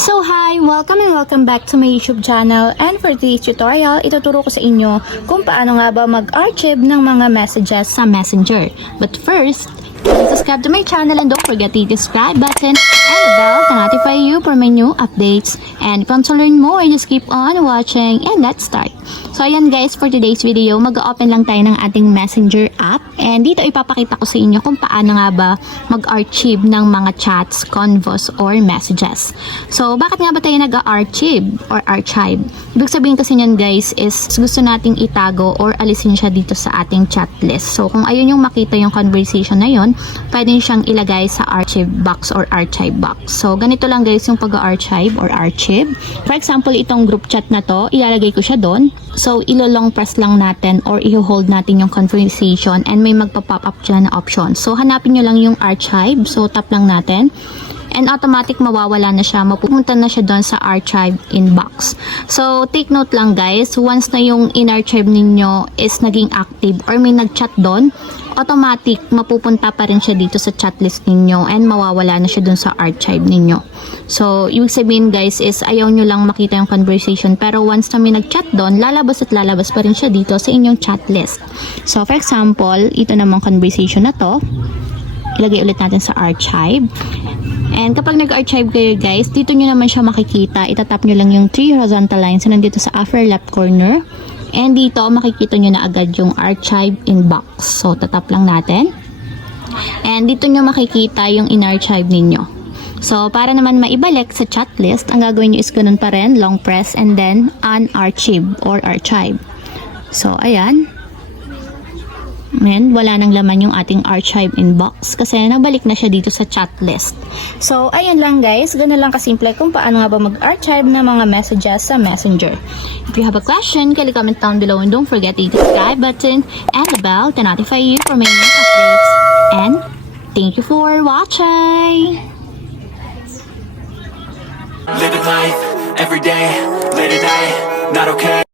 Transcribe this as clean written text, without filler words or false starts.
So hi! Welcome and welcome back to my YouTube channel, and for today's tutorial, ituturo ko sa inyo kung paano nga ba mag-archive ng mga messages sa Messenger. But first, subscribe to my channel and don't forget to hit the subscribe button and the bell to notify you for my new updates. And if you want to learn more, just keep on watching and let's start. So ayan guys, for today's video, mag-open lang tayo ng ating Messenger app. And dito ipapakita ko sa inyo kung paano nga ba mag-archive ng mga chats, convos, or messages. So bakit nga ba tayo nag-archive or archive? Ibig sabihin kasi niyan guys is gusto nating itago or alisin siya dito sa ating chat list. So kung ayun yung makita yung conversation na yun, pwede siyang ilagay sa archive box or archive box. So ganito lang guys yung pag-archive or archive. For example, itong group chat na to, ilalagay ko siya doon. So, ilo-long press lang natin or i-hold natin yung conversation and may magpa-pop up dyan na option. So, hanapin nyo lang yung archive. So, tap lang natin. And automatic mawawala na siya. Mapupunta na siya doon sa archive inbox. So, take note lang guys. Once na yung in-archive ninyo is naging active or may nag-chat doon, automatic mapupunta pa rin siya dito sa chat list ninyo and mawawala na siya doon sa archive ninyo. So, ibig sabihin guys is ayaw nyo lang makita yung conversation, pero once na may nag-chat doon, lalabas at lalabas pa rin siya dito sa inyong chat list. So, for example, ito namang conversation na to, ilagay ulit natin sa archive. And kapag nag-archive kayo guys, dito nyo naman siya makikita. Itatap nyo lang yung 3 horizontal lines na nandito sa upper left corner. And dito makikita nyo na agad yung archive inbox. So tatap lang natin. And dito nyo makikita yung in-archive ninyo. So para naman maibalik sa chat list, ang gagawin nyo is ganun pa rin, long press and then unarchive or archive. So ayan. And wala nang laman yung ating archive inbox kasi nabalik na siya dito sa chat list. So, ayan lang guys. Ganun lang kasimple kung paano nga ba mag-archive ng mga messages sa Messenger. If you have a question, kindly comment down below and don't forget to hit the subscribe button and the bell to notify you for my new updates. And thank you for watching! Living life, every day, late at night, not okay.